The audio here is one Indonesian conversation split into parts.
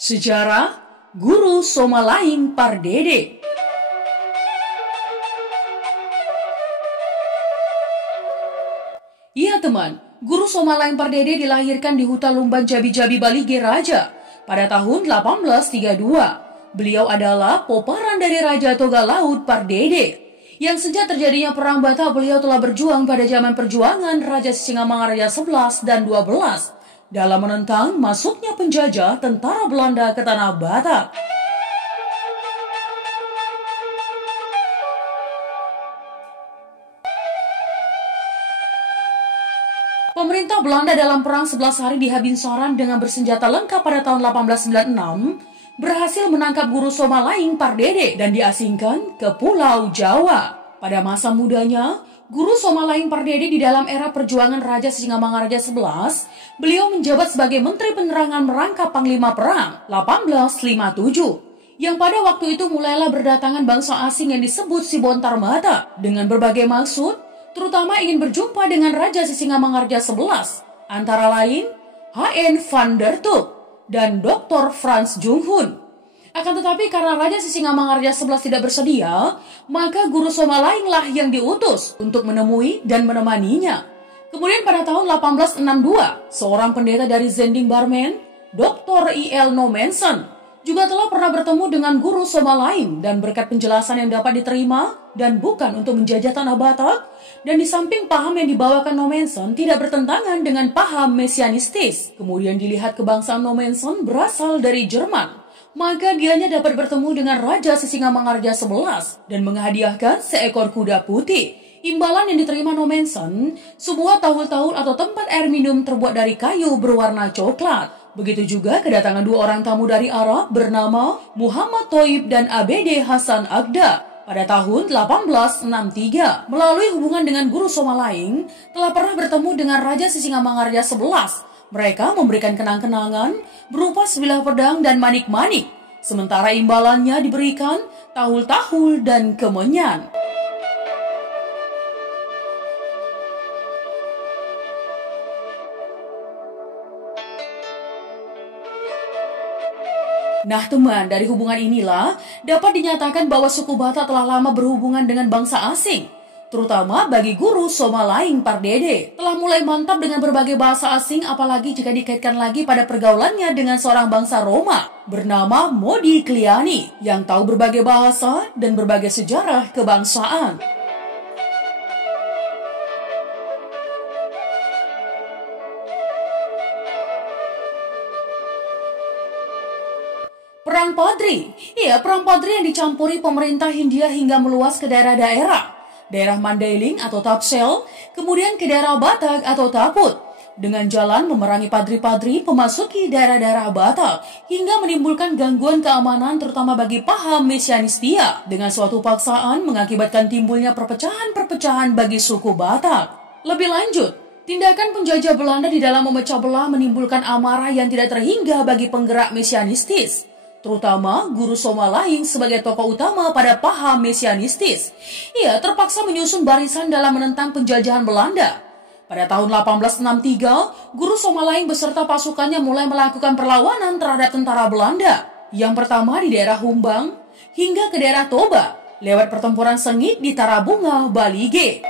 Sejarah Guru Somalaing Pardede. Iya teman, Guru Somalaing Pardede dilahirkan di Huta Lumban Jabi-Jabi Balige Raja pada tahun 1832. Beliau adalah poparan dari Raja Toga Laut Pardede. Yang sejak terjadinya Perang Batak, beliau telah berjuang pada zaman perjuangan Raja Sisingamangaraja 11 dan 12 dalam menentang masuknya penjajah tentara Belanda ke tanah Batak. Pemerintah Belanda dalam Perang 11 Hari di Habinsaran dengan bersenjata lengkap pada tahun 1896 berhasil menangkap Guru Somalaing Pardede dan diasingkan ke Pulau Jawa. Pada masa mudanya, Guru Somalaing Pardede di dalam era perjuangan Raja Sisingamangaraja 11, beliau menjabat sebagai Menteri Penerangan Merangkap Panglima Perang 1857. Yang pada waktu itu mulailah berdatangan bangsa asing yang disebut Sibontar Mata dengan berbagai maksud, terutama ingin berjumpa dengan Raja Sisingamangaraja 11, antara lain H.N. van der Tulp dan Dr. Frans Junghun. Akan tetapi karena Raja Sisingamangaraja 11 tidak bersedia, maka Guru Somalaing lah yang diutus untuk menemui dan menemaninya. Kemudian pada tahun 1862, seorang pendeta dari Zending Barmen, Dr. I.L. Nommensen, juga telah pernah bertemu dengan Guru Somalaing dan berkat penjelasan yang dapat diterima dan bukan untuk menjajah tanah Batak, dan di samping paham yang dibawakan Nommensen tidak bertentangan dengan paham mesianistis. Kemudian dilihat kebangsaan Nommensen berasal dari Jerman, maka dianya dapat bertemu dengan Raja Sisingamangaraja 11 dan menghadiahkan seekor kuda putih. Imbalan yang diterima Nommensen, sebuah tahul-tahul atau tempat air minum terbuat dari kayu berwarna coklat. Begitu juga kedatangan dua orang tamu dari Arab bernama Muhammad Thoib dan ABD Hasan Agda pada tahun 1863. Melalui hubungan dengan Guru Somalaing, telah pernah bertemu dengan Raja Sisingamangaraja 11. Mereka memberikan kenang-kenangan berupa sebilah pedang dan manik-manik, sementara imbalannya diberikan tahul-tahul dan kemenyan. Nah teman, dari hubungan inilah dapat dinyatakan bahwa suku Batak telah lama berhubungan dengan bangsa asing, terutama bagi Guru Somalaing Pardede. Telah mulai mantap dengan berbagai bahasa asing, apalagi jika dikaitkan lagi pada pergaulannya dengan seorang bangsa Roma bernama Modigliani yang tahu berbagai bahasa dan berbagai sejarah kebangsaan. Perang Padri, Perang Padri yang dicampuri pemerintah Hindia hingga meluas ke daerah Mandailing atau Tapsel, kemudian ke daerah Batak atau Taput, dengan jalan memerangi padri-padri memasuki daerah-daerah Batak, hingga menimbulkan gangguan keamanan terutama bagi paham mesianistia, dengan suatu paksaan mengakibatkan timbulnya perpecahan-perpecahan bagi suku Batak. Lebih lanjut, tindakan penjajah Belanda di dalam memecah belah menimbulkan amarah yang tidak terhingga bagi penggerak mesianistis, terutama Guru Somalaing sebagai tokoh utama pada paham mesianistis. Ia terpaksa menyusun barisan dalam menentang penjajahan Belanda. Pada tahun 1863, Guru Somalaing beserta pasukannya mulai melakukan perlawanan terhadap tentara Belanda. Yang pertama di daerah Humbang hingga ke daerah Toba lewat pertempuran sengit di Tarabunga, Balige.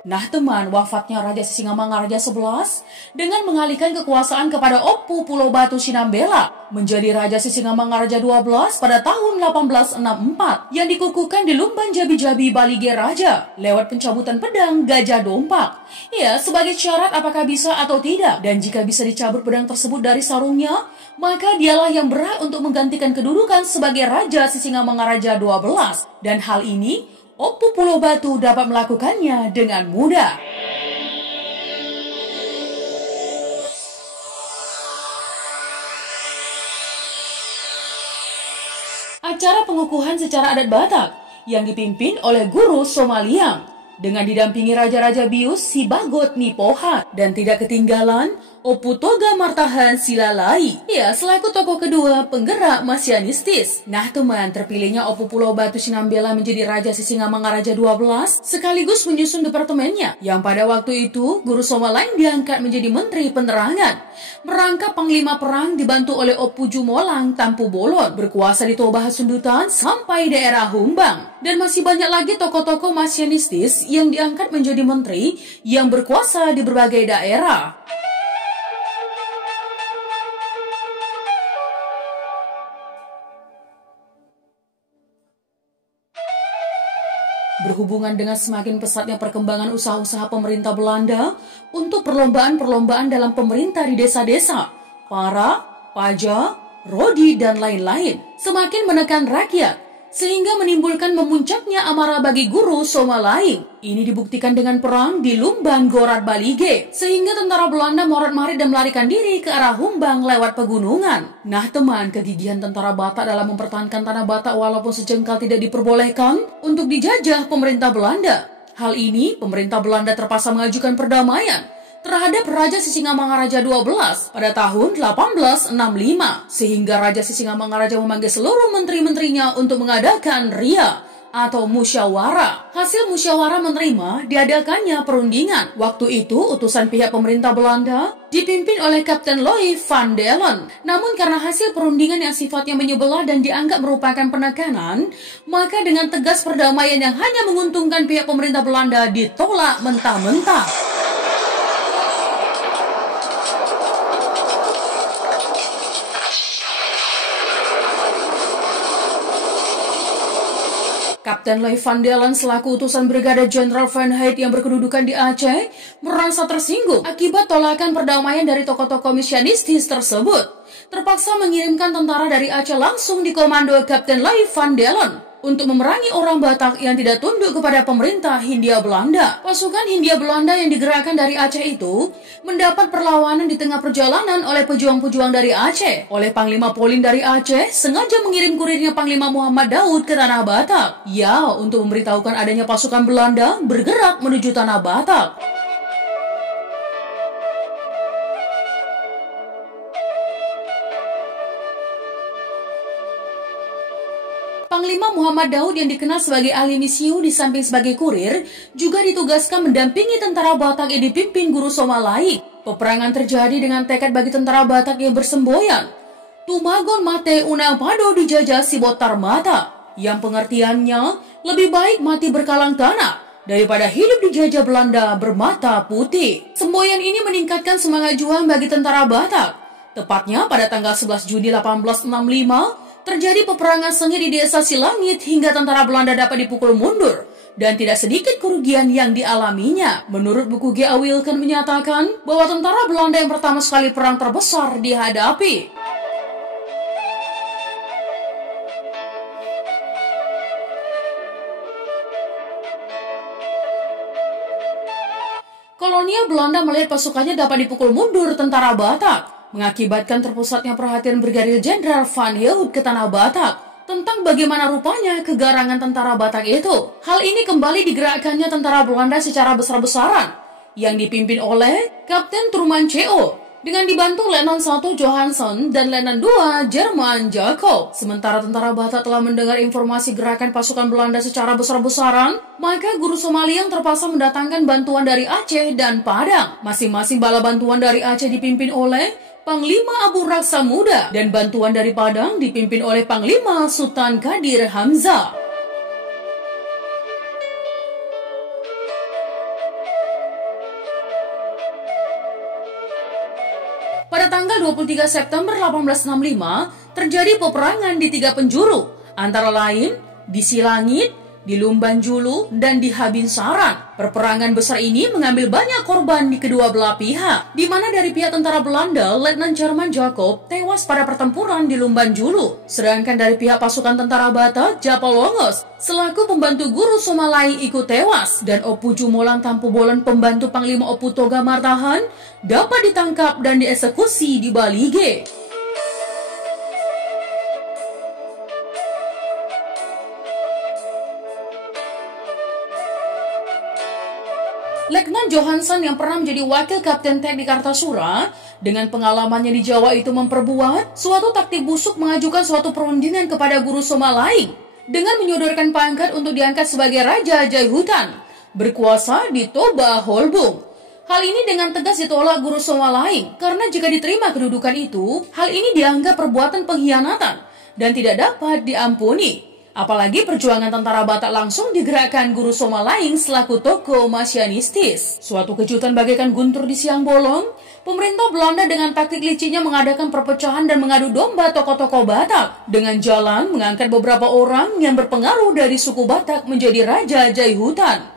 Nah teman, wafatnya Raja Sisingamangaraja 11 dengan mengalihkan kekuasaan kepada Opu Pulau Batu Sinambela menjadi Raja Sisingamangaraja 12 pada tahun 1864 yang dikukuhkan di Lumban Jabi-Jabi Balige Raja lewat pencabutan pedang Gajah Dompak. Sebagai syarat apakah bisa atau tidak, dan jika bisa dicabut pedang tersebut dari sarungnya, maka dialah yang berhak untuk menggantikan kedudukan sebagai Raja Sisingamangaraja 12, dan hal ini Opu Pulau Batu dapat melakukannya dengan mudah. Acara pengukuhan secara adat Batak yang dipimpin oleh Guru Somaliang dengan didampingi Raja-Raja Bius Sibagot Nipohat, dan tidak ketinggalan Oputoga Martahan Silalai. Ya, selaku tokoh kedua penggerak Masianistis. Nah teman, terpilihnya Opu Pulau Batu Sinambela menjadi Raja Sisingamangaraja 12 sekaligus menyusun departemennya, yang pada waktu itu Guru Somalaing diangkat menjadi Menteri Penerangan. Merangkap Panglima Perang dibantu oleh Opu Jumolang Tampu Bolon, berkuasa di Toba Hasundutan sampai daerah Humbang. Dan masih banyak lagi tokoh-tokoh Masianistis yang diangkat menjadi menteri yang berkuasa di berbagai daerah. Berhubungan dengan semakin pesatnya perkembangan usaha-usaha pemerintah Belanda untuk perlombaan-perlombaan dalam pemerintah di desa-desa, para, paja, rodi, dan lain-lain, semakin menekan rakyat, sehingga menimbulkan memuncaknya amarah bagi Guru Somalaing. Ini dibuktikan dengan perang di Lumbang Gorat Balige, sehingga tentara Belanda morat-marit dan melarikan diri ke arah Humbang lewat pegunungan. Nah teman, kegigihan tentara Batak dalam mempertahankan tanah Batak walaupun sejengkal tidak diperbolehkan untuk dijajah pemerintah Belanda. Hal ini, pemerintah Belanda terpaksa mengajukan perdamaian terhadap Raja Sisingamangaraja 12 pada tahun 1865, sehingga Raja Sisingamangaraja memanggil seluruh menteri-menterinya untuk mengadakan ria atau musyawarah. Hasil musyawarah menerima diadakannya perundingan. Waktu itu utusan pihak pemerintah Belanda dipimpin oleh Kapten Louis van Dalen. Namun karena hasil perundingan yang sifatnya menyebelah dan dianggap merupakan penekanan, maka dengan tegas perdamaian yang hanya menguntungkan pihak pemerintah Belanda ditolak mentah-mentah. Kapten Louis van Dalen selaku utusan Brigade Jenderal Van Heydt yang berkedudukan di Aceh merasa tersinggung akibat tolakan perdamaian dari tokoh-tokoh Masianistis tersebut. Terpaksa mengirimkan tentara dari Aceh langsung dikomando Kapten Louis van Dalen untuk memerangi orang Batak yang tidak tunduk kepada pemerintah Hindia Belanda. Pasukan Hindia Belanda yang digerakkan dari Aceh itu mendapat perlawanan di tengah perjalanan oleh pejuang-pejuang dari Aceh. Oleh Panglima Polin dari Aceh sengaja mengirim kurirnya Panglima Muhammad Daud ke tanah Batak. Ya, untuk memberitahukan adanya pasukan Belanda bergerak menuju tanah Batak. Panglima Muhammad Daud yang dikenal sebagai ahli misiu di samping sebagai kurir juga ditugaskan mendampingi tentara Batak yang dipimpin Guru Somalaing. Peperangan terjadi dengan tekad bagi tentara Batak yang bersemboyan Tumagon mate unang pado dijajah si botar mata, yang pengertiannya lebih baik mati berkalang tanah daripada hidup dijajah Belanda bermata putih. Semboyan ini meningkatkan semangat juang bagi tentara Batak. Tepatnya pada tanggal 11 Juni 1865 terjadi peperangan sengit di desa Silangit hingga tentara Belanda dapat dipukul mundur dan tidak sedikit kerugian yang dialaminya. Menurut buku G.A. Wilken menyatakan bahwa tentara Belanda yang pertama sekali perang terbesar dihadapi. Kolonial Belanda melihat pasukannya dapat dipukul mundur tentara Batak, mengakibatkan terpusatnya perhatian Brigadir Jenderal Van Heydt ke tanah Batak tentang bagaimana rupanya kegarangan tentara Batak itu. Hal ini kembali digerakkannya tentara Belanda secara besar-besaran yang dipimpin oleh Kapten Truman C.O. dengan dibantu Letnan 1 Johansson dan Letnan 2 Jerman Jacob. Sementara tentara Batak telah mendengar informasi gerakan pasukan Belanda secara besar-besaran, maka Guru Somalaing terpaksa mendatangkan bantuan dari Aceh dan Padang. Masing-masing bala bantuan dari Aceh dipimpin oleh Panglima Abu Raksa Muda dan bantuan dari Padang dipimpin oleh Panglima Sultan Kadir Hamzah. Pada tanggal 23 September 1865 terjadi peperangan di 3 penjuru, antara lain di Silangit, di Lumbanjulu, dan di Habinsaran. Perperangan besar ini mengambil banyak korban di kedua belah pihak, di mana dari pihak tentara Belanda, Letnan Jerman Jacob tewas pada pertempuran di Lumbanjulu, sedangkan dari pihak pasukan tentara Batak, Japal Longos selaku pembantu Guru Somalaing ikut tewas, dan Opu Jumolang Tampu Bolon pembantu Panglima Opu Toga Martahan dapat ditangkap dan dieksekusi di Balige. Letnan Johansson yang pernah menjadi wakil kapten TEK di Kartasura, dengan pengalamannya di Jawa itu memperbuat suatu taktik busuk mengajukan suatu perundingan kepada Guru Somalaing dengan menyodorkan pangkat untuk diangkat sebagai Raja Jaihutan, berkuasa di Toba Holbung. Hal ini dengan tegas ditolak Guru Somalaing karena jika diterima kedudukan itu, hal ini dianggap perbuatan pengkhianatan dan tidak dapat diampuni. Apalagi perjuangan tentara Batak langsung digerakkan Guru Somalaing selaku tokoh masianistis. Suatu kejutan bagaikan guntur di siang bolong, pemerintah Belanda dengan taktik licinnya mengadakan perpecahan dan mengadu domba tokoh-tokoh Batak dengan jalan mengangkat beberapa orang yang berpengaruh dari suku Batak menjadi Raja Jaihutan.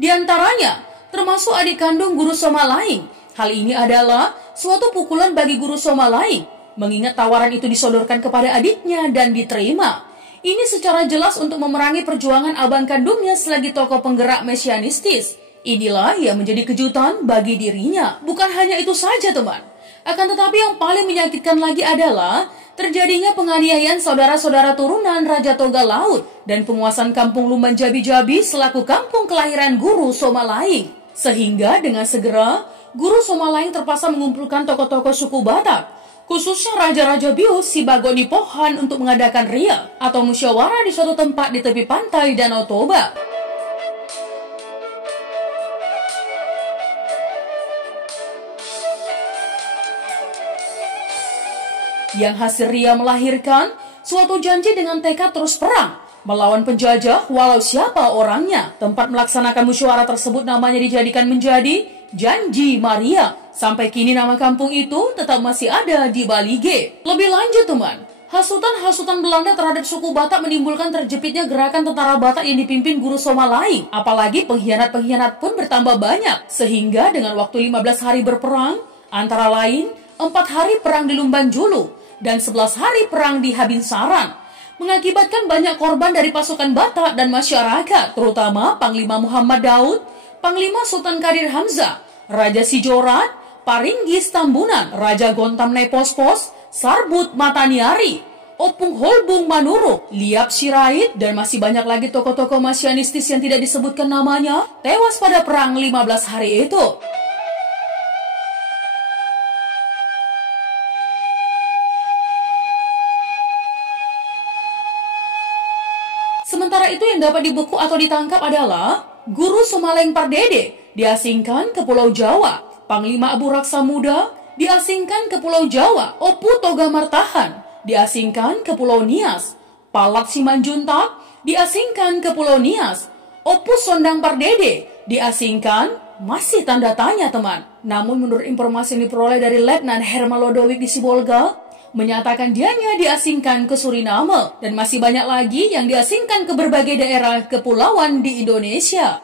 Di antaranya, termasuk adik kandung Guru Somalaing. Hal ini adalah suatu pukulan bagi Guru Somalaing, mengingat tawaran itu disodorkan kepada adiknya dan diterima. Ini secara jelas untuk memerangi perjuangan abang kandungnya selagi tokoh penggerak mesianistis. Inilah yang menjadi kejutan bagi dirinya. Bukan hanya itu saja, teman. Akan tetapi yang paling menyakitkan lagi adalah terjadinya penganiayaan saudara-saudara turunan Raja Toga Laut dan penguasaan kampung Lumban Jabi-Jabi selaku kampung kelahiran Guru Somalaing. Sehingga dengan segera, Guru Somalaing terpaksa mengumpulkan tokoh-tokoh suku Batak, khususnya Raja-Raja Bius Sibagoni Pohan untuk mengadakan ria atau musyawarah di suatu tempat di tepi pantai Danau Toba. Yang hasil ria melahirkan suatu janji dengan tekad terus perang melawan penjajah walau siapa orangnya. Tempat melaksanakan musyawarah tersebut namanya dijadikan menjadi Janji Maria. Sampai kini nama kampung itu tetap masih ada di Bali G. Lebih lanjut, teman, hasutan-hasutan Belanda terhadap suku Batak menimbulkan terjepitnya gerakan tentara Batak yang dipimpin Guru Somalaing. Apalagi pengkhianat-pengkhianat pun bertambah banyak. Sehingga dengan waktu 15 hari berperang, antara lain 4 hari perang di Lumban Julu dan 11 hari perang di Habinsaran, mengakibatkan banyak korban dari pasukan Batak dan masyarakat, terutama Panglima Muhammad Daud, Panglima Sultan Kadir Hamzah, Raja Sijorat, Paringgis Tambunan, Raja Gontam Nepospos, Sarbut Mataniari, Opung Holbung Manuruk, Liap Sirait, dan masih banyak lagi tokoh-tokoh masianistis yang tidak disebutkan namanya tewas pada perang 15 hari itu. Sementara itu yang dapat dibeku atau ditangkap adalah Guru Somalaing Pardede diasingkan ke Pulau Jawa, Panglima Abu Raksa Muda diasingkan ke Pulau Jawa, Opu Toga Martahan diasingkan ke Pulau Nias, Palat Simanjuntak diasingkan ke Pulau Nias, Opu Sondang Pardede diasingkan, masih tanda tanya, teman. Namun menurut informasi yang diperoleh dari Letnan Herman Lodowik di Sibolga, menyatakan dianya diasingkan ke Suriname dan masih banyak lagi yang diasingkan ke berbagai daerah kepulauan di Indonesia.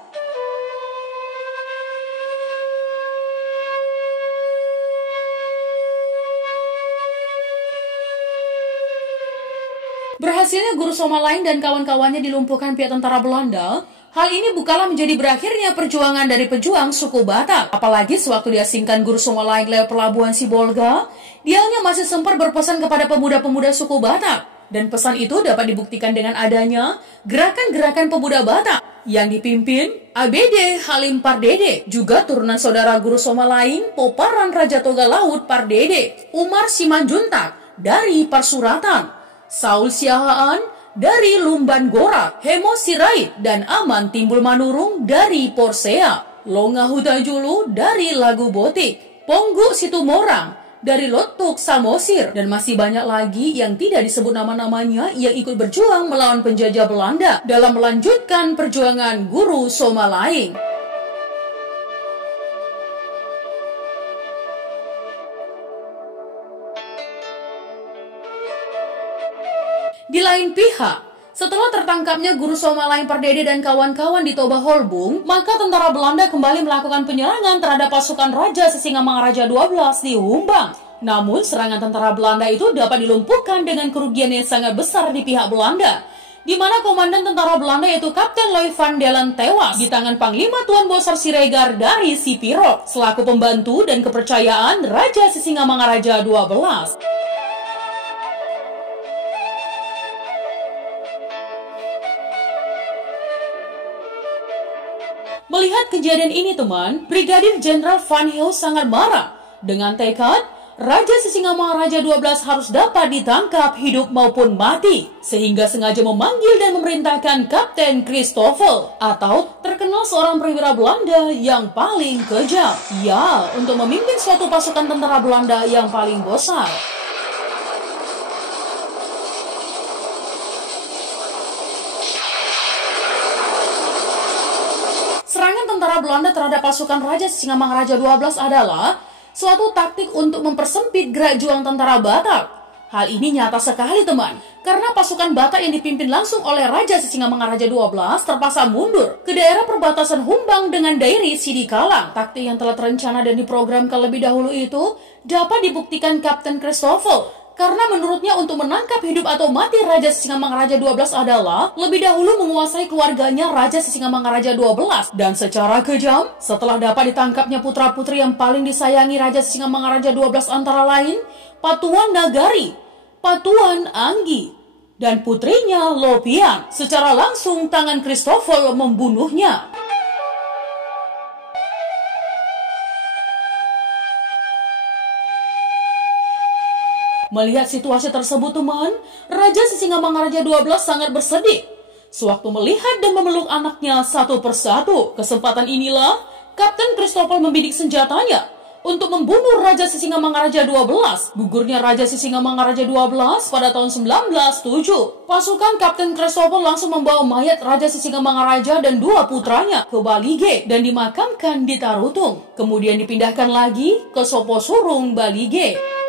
Berhasilnya Guru Somalaing dan kawan-kawannya dilumpuhkan pihak tentara Belanda. Hal ini bukanlah menjadi berakhirnya perjuangan dari pejuang suku Batak. Apalagi sewaktu diasingkan Guru Somalaing lewat pelabuhan Sibolga, dianya masih sempat berpesan kepada pemuda-pemuda suku Batak. Dan pesan itu dapat dibuktikan dengan adanya gerakan-gerakan pemuda Batak yang dipimpin ABD Halim Pardede, juga turunan saudara Guru Somalaing, Poparan Raja Toga Laut Pardede, Umar Simanjuntak dari Parsuratan, Saul Siahaan dari Lumban Gora, Hemo Sirait dan Aman Timbul Manurung dari Porsea, Longa Hutajulu dari Lagu Botik, Ponggu Situmorang dari Lotuk Samosir, dan masih banyak lagi yang tidak disebut nama-namanya yang ikut berjuang melawan penjajah Belanda dalam melanjutkan perjuangan Guru Somalaing. Di lain pihak, setelah tertangkapnya Guru Somalaing Pardede dan kawan-kawan di Toba Holbung, maka tentara Belanda kembali melakukan penyerangan terhadap pasukan Raja Sisingamangaraja 12 di Humbang. Namun, serangan tentara Belanda itu dapat dilumpuhkan dengan kerugian yang sangat besar di pihak Belanda, di mana komandan tentara Belanda yaitu Kapten Loy van Dellen tewas di tangan Panglima Tuan Bosar Siregar dari Sipiro, selaku pembantu dan kepercayaan Raja Sisingamangaraja 12. Melihat kejadian ini teman, Brigadir Jenderal Van Heel sangat marah. Dengan tekad, Raja Sisingamangaraja 12 harus dapat ditangkap hidup maupun mati, sehingga sengaja memanggil dan memerintahkan Kapten Christoffel, atau terkenal seorang perwira Belanda yang paling kejam. Ya, untuk memimpin suatu pasukan tentara Belanda yang paling besar. Serangan tentara Belanda terhadap pasukan Raja Sisingamangaraja 12 adalah suatu taktik untuk mempersempit gerak juang tentara Batak. Hal ini nyata sekali teman, karena pasukan Batak yang dipimpin langsung oleh Raja Sisingamangaraja 12 terpaksa mundur ke daerah perbatasan Humbang dengan Dairi Sidikalang. Taktik yang telah terencana dan diprogramkan lebih dahulu itu dapat dibuktikan Kapten Christoffel. Karena menurutnya untuk menangkap hidup atau mati Raja Sisingamangaraja 12 adalah lebih dahulu menguasai keluarganya Raja Sisingamangaraja 12. Dan secara kejam, setelah dapat ditangkapnya putra-putri yang paling disayangi Raja Sisingamangaraja 12 antara lain Patuan Nagari, Patuan Anggi, dan putrinya Lopian. Secara langsung tangan Christoffel membunuhnya. Melihat situasi tersebut teman, Raja Sisingamangaraja 12 sangat bersedih. Sewaktu melihat dan memeluk anaknya satu persatu, kesempatan inilah Kapten Christoffel membidik senjatanya untuk membunuh Raja Sisingamangaraja 12. Gugurnya Raja Sisingamangaraja 12 pada tahun 1907. Pasukan Kapten Christoffel langsung membawa mayat Raja Sisingamangaraja dan dua putranya ke Balige dan dimakamkan di Tarutung. Kemudian dipindahkan lagi ke Soposurung, Balige.